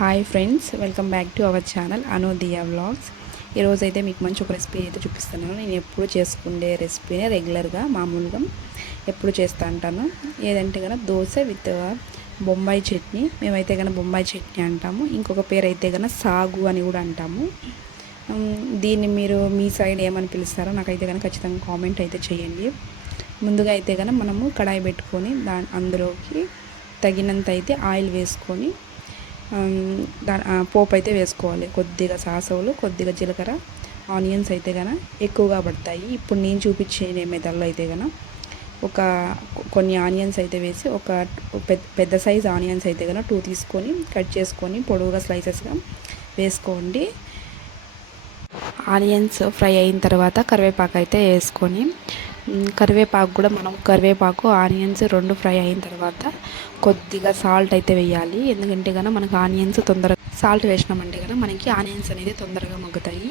Hi friends, welcome back to our channel Anudiya vlogs. ఈరోజు అయితే మీకు మంచి ఒక రెసిపీ అయితే చూపిస్తున్నాను. నేను ఎప్పుడు చేసుకునే రెసిపీనే రెగ్యులర్గా మామూలుగా ఎప్పుడు చేస్తూ ఉంటాను. ఏదంటే కనుక దోశ విత్ బొంబాయి చట్నీ. మేమైతే కనుక బొంబాయి చట్నీ అంటాము. ఇంకొక పేరు అయితే కనుక సాగు అని కూడా అంటాము. దీన్ని మీరు మీ సైడ్ ఏమని పిలుస్తారో నాకైతే కనుక ఖచ్చితంగా కామెంట్ అయితే చేయండి. ముందుగా అయితే కనుక మనము కడాయి పెట్టుకొని అందులోకి తగినంత అయితే ఆయిల్ వేసుకొని పోపు అయితే వేసుకోవాలి. కొద్దిగా సాసవులు, కొద్దిగా జీలకర్ర, ఆనియన్స్ అయితే కనుక ఎక్కువగా పడతాయి. ఇప్పుడు నేను చూపించే మెథడ్లో అయితే కనుక కొన్ని ఆనియన్స్ అయితే వేసి పెద్ద సైజ్ ఆనియన్స్ అయితే కనుక 2 తీసుకొని కట్ చేసుకొని పొడవుగా స్లైసెస్గా వేసుకోండి. ఆనియన్స్ ఫ్రై అయిన తర్వాత కరివేపాకు అయితే వేసుకొని కరివేపాకు కూడా కరివేపాకు ఆనియన్స్ 2 ఫ్రై అయిన తర్వాత కొద్దిగా సాల్ట్ అయితే వేయాలి. ఎందుకంటే కనుక మనకు ఆనియన్స్ తొందరగా సాల్ట్ వేసినామంటే కనుక మనకి ఆనియన్స్ అనేది తొందరగా మగ్గుతాయి.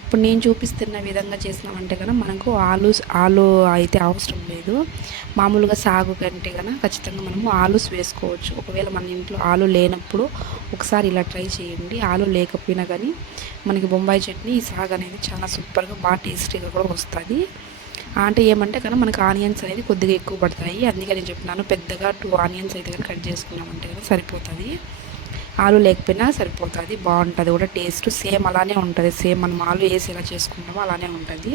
ఇప్పుడు నేను చూపిస్తున్న విధంగా చేసినామంటే కనుక మనకు ఆలు అయితే అవసరం లేదు. మామూలుగా సాగు కంటే కనుక ఖచ్చితంగా మనము ఆలూస్ వేసుకోవచ్చు. ఒకవేళ మన ఇంట్లో ఆలు లేనప్పుడు ఒకసారి ఇలా ట్రై చేయండి. ఆలు లేకపోయినా కానీ మనకి బొంబాయి చట్నీ ఈ సాగు అనేది చాలా సూపర్గా బాగా టేస్టీగా కూడా వస్తుంది. అంటే ఏమంటే కనుక మనకు ఆనియన్స్ అనేది కొద్దిగా ఎక్కువ పడతాయి. అందుకే నేను చెప్పినాను, పెద్దగా 2 ఆనియన్స్ అయితే కనుక కట్ చేసుకున్నామంటే కనుక సరిపోతుంది. ఆలు లేకపోయినా సరిపోతుంది, బాగుంటుంది కూడా. టేస్ట్ సేమ్ అలానే ఉంటుంది. సేమ్ మనం ఆలు వేసి ఎలా చేసుకుంటామో అలానే ఉంటుంది.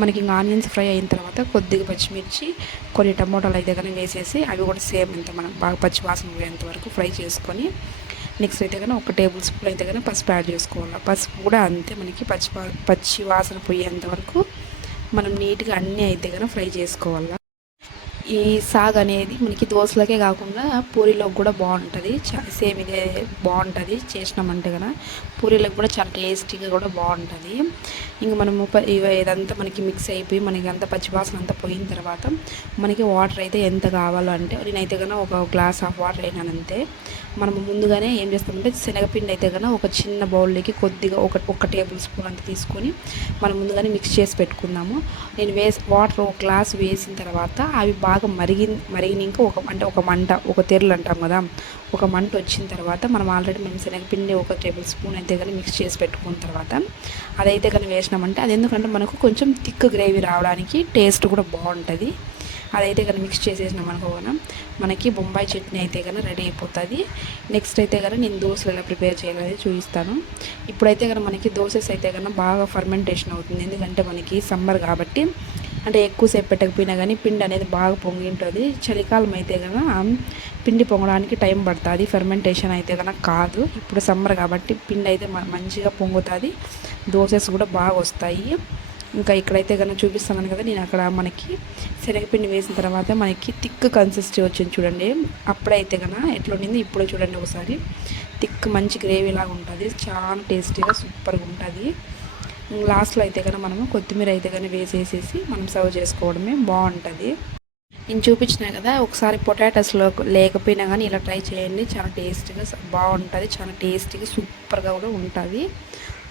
మనకి ఇంకా ఆనియన్స్ ఫ్రై అయిన తర్వాత కొద్దిగా పచ్చిమిర్చి, కొన్ని టమోటాలు అయితే కనుక వేసేసి అవి కూడా సేమ్ ఇంత మనం బాగా పచ్చి వాసన పోయేంత వరకు ఫ్రై చేసుకొని నెక్స్ట్ అయితే కనుక 1 టేబుల్ స్పూన్ అయితే కనుక పసుపు యాడ్ చేసుకోవాలి. పసుపు కూడా అంతే, మనకి పచ్చి వాసన పోయేంత వరకు మనం నీట్గా అన్నీ అయితే కనుక ఫ్రై చేసుకోవాలి. ఈ సాగ్ అనేది మనకి దోశలకే కాకుండా పూరీలోకి కూడా బాగుంటుంది. సేమ్ ఇదే బాగుంటుంది చేసినామంటే కనుక పూరీలకు కూడా చాలా టేస్టీగా కూడా బాగుంటుంది. ఇంక మనము ఇదంతా మనకి మిక్స్ అయిపోయి మనకి అంతా పచ్చివాసన అంతా పోయిన తర్వాత మనకి వాటర్ అయితే ఎంత కావాలో అంటే నేనైతే కనుక 1 గ్లాస్ ఆఫ్ వాటర్ అయినాను అంతే. మనము ముందుగానే ఏం చేస్తామంటే శనగపిండి అయితే కనుక ఒక చిన్న బౌల్లోకి కొద్దిగా ఒక టేబుల్ స్పూన్ అంత తీసుకొని మనం ముందుగానే మిక్స్ చేసి పెట్టుకుందాము. నేను వాటర్ 1 గ్లాస్ వేసిన తర్వాత అవి బాగా మరిగినాక ఒక మంట, ఒక తెరలు అంటాం కదా, ఒక మంట వచ్చిన తర్వాత మనం శనగపిండి 1 టేబుల్ స్పూన్ అయితే కానీ మిక్స్ చేసి పెట్టుకున్న తర్వాత అదైతే కానీ వేసినామంటే అది ఎందుకంటే మనకు కొంచెం థిక్ గ్రేవీ రావడానికి టేస్ట్ కూడా బాగుంటుంది. అదైతే కానీ మిక్స్ చేసేసినాం అనుకోగా మనకి బొంబాయి చట్నీ అయితే కానీ రెడీ అయిపోతుంది. నెక్స్ట్ అయితే కానీ నేను దోశలు ఎలా ప్రిపేర్ చేయాలని చూపిస్తాను. ఇప్పుడైతే కానీ మనకి దోశస్ అయితే కానీ బాగా ఫర్మెంటేషన్ అవుతుంది. ఎందుకంటే మనకి సమ్మర్ కాబట్టి, అంటే ఎక్కువసేపు పెట్టకపోయినా కానీ పిండి అనేది బాగా పొంగి ఉంటుంది. చలికాలం అయితే కనుక పిండి పొంగడానికి టైం పడుతుంది, ఫెర్మెంటేషన్ అయితే కనుక కాదు. ఇప్పుడు సమ్మర్ కాబట్టి పిండి అయితే మంచిగా పొంగుతుంది, దోసెస్ కూడా బాగా వస్తాయి. ఇంకా ఇక్కడైతే కనుక చూపిస్తున్నాను కదా, నేను అక్కడ మనకి శనగపిండి వేసిన తర్వాత మనకి థిక్ కన్సిస్టెన్సీ వచ్చింది చూడండి. అప్పుడైతే కనుక ఎట్లా ఉండింది ఇప్పుడు చూడండి ఒకసారి. థిక్ మంచి గ్రేవీ లాగా ఉంటుంది, చాలా టేస్టీగా సూపర్గా ఉంటుంది. లాస్ట్లో అయితే కనుక మనము కొత్తిమీర అయితే కనుక వేసేసేసి మనం సర్వ్ చేసుకోవడమే బాగుంటుంది. నేను చూపించినా కదా, ఒకసారి పొటాటోస్లో లేకపోయినా కానీ ఇలా ట్రై చేయండి. చాలా టేస్టీగా బాగుంటుంది, చాలా టేస్టీగా సూపర్గా కూడా ఉంటుంది.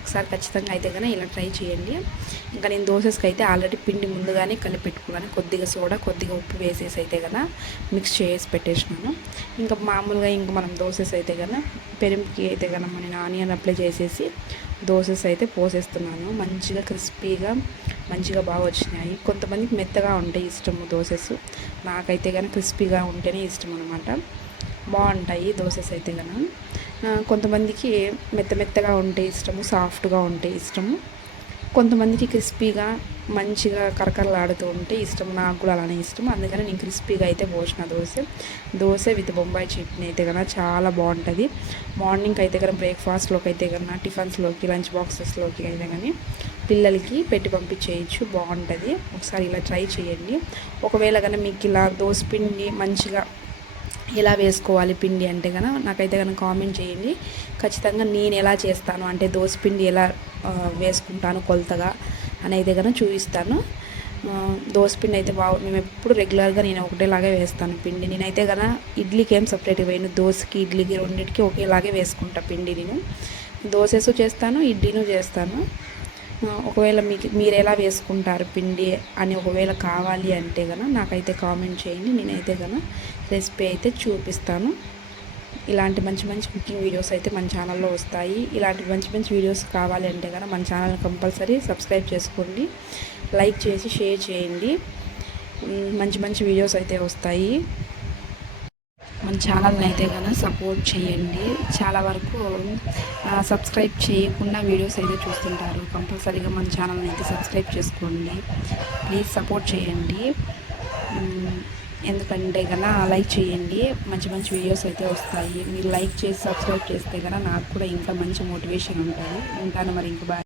ఒకసారి ఖచ్చితంగా అయితే కనుక ఇలా ట్రై చేయండి. ఇంకా నేను దోసెస్కి అయితే ఆల్రెడీ పిండి ముందుగానే కలిపి పెట్టుకున్నాను. కొద్దిగా సోడా, కొద్దిగా ఉప్పు వేసేసి అయితే కనుక మిక్స్ చేసి పెట్టేసినాను. ఇంకా మామూలుగా ఇంకా మనం దోసెస్ అయితే కనుక పెరుగుకి అయితే కనుక నేను ఆనియన్ అప్లై చేసేసి దోసెస్ అయితే పోసేస్తున్నాను. మంచిగా క్రిస్పీగా మంచిగా బాగా వచ్చినాయి. కొంతమందికి మెత్తగా ఉంటాయి ఇష్టము దోసెస్, నాకైతే కనుక క్రిస్పీగా ఉంటేనే ఇష్టం అనమాట. బాగుంటాయి దోసెస్ అయితే కనుక. కొంతమందికి మెత్తగా ఉంటే ఇష్టము, సాఫ్ట్గా ఉంటే ఇష్టము. కొంతమందికి క్రిస్పీగా మంచిగా కరకరలాడుతూ ఉంటే ఇష్టం. నాకు కూడా అలానే ఇష్టం. అందుకని నేను క్రిస్పీగా అయితే పోసిన దోశ విత్ బొంబాయి చట్నీ అయితే కనుక చాలా బాగుంటుంది. మార్నింగ్ అయితే కనుక బ్రేక్ఫాస్ట్లోకి అయితే కనుక టిఫిన్స్లోకి, లంచ్ బాక్సెస్లోకి అయితే కానీ పిల్లలకి పెట్టి పంపించేయచ్చు, బాగుంటుంది. ఒకసారి ఇలా ట్రై చేయండి. ఒకవేళ కనుక మీకు ఇలా దోసపిండి మంచిగా ఎలా వేసుకోవాలి పిండి అంటే కనుక నాకైతే కనుక కామెంట్ చేయండి. ఖచ్చితంగా నేను ఎలా చేస్తాను అంటే దోసపిండి ఎలా వేసుకుంటాను కొలతగా అని అయితే కనుక చూపిస్తాను. దోసపిండి అయితే మేము ఎప్పుడు రెగ్యులర్గా నేను ఒకటేలాగే వేస్తాను పిండి. నేనైతే కనుక ఇడ్లీకి ఏం సపరేట్గా వేయను, దోశకి ఇడ్లీకి రెండింటికి ఒకేలాగే వేసుకుంటా పిండి. నేను దోశసు చేస్తాను, ఇడ్లీను చేస్తాను. ఒకవేళ మీరు ఎలా వేసుకుంటారు పిండి అని ఒకవేళ కావాలి అంటే కనుక నాకైతే కామెంట్ చేయండి. నేనైతే కనుక రెసిపీ అయితే చూపిస్తాను. ఇలాంటి మంచి మంచి కుకింగ్ వీడియోస్ అయితే మన ఛానల్లో వస్తాయి. ఇలాంటి మంచి మంచి వీడియోస్ కావాలి అంటే కనుక మన ఛానల్ కంపల్సరీ సబ్స్క్రైబ్ చేసుకోండి, లైక్ చేసి షేర్ చేయండి. మంచి మంచి వీడియోస్ అయితే వస్తాయి. మన ఛానల్ని అయితే కనుక సపోర్ట్ చేయండి. చాలా వరకు సబ్స్క్రైబ్ చేయకుండా వీడియోస్ అయితే చూస్తుంటారు. కంపల్సరీగా మన ఛానల్ని అయితే సబ్స్క్రైబ్ చేసుకోండి, ప్లీజ్ సపోర్ట్ చేయండి. ఎందుకంటే కనుక లైక్ చేయండి, మంచి మంచి వీడియోస్ అయితే వస్తాయి. మీరు లైక్ చేసి సబ్స్క్రైబ్ చేస్తే కనుక నాకు కూడా ఇంకా మంచి మోటివేషన్ ఉంటుంది. ఉంటాను మరి, ఇంక బాయ్.